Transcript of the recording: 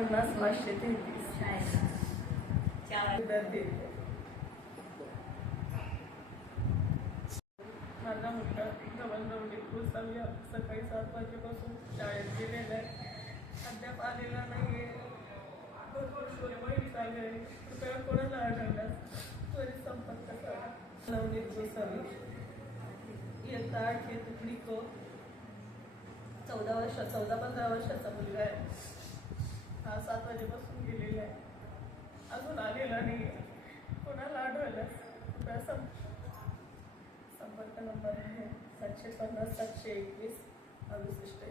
50 533 विद्यार्थी. माझा मुलगा धवलराव गोसावी सकाळी 7 वाजेपासून शाळेत गेलेला आहे, अद्याप आलेला नाही आहे. भरपूर शोधमोहीम चालू आहे. कृपया कोणाला आढळल्यास त्वरित संपर्क करा. नवनीत गोसावी, इयत्ता 8 तुकडी को, 14-15 वर्षाचा मुलगा आहे. हा 7 वाजेपासून गेलेला आहे, अजून आलेला नाही आहे. कोणाला आढळल्यास कृपया संपर्क नंबर आहे 750 721 68.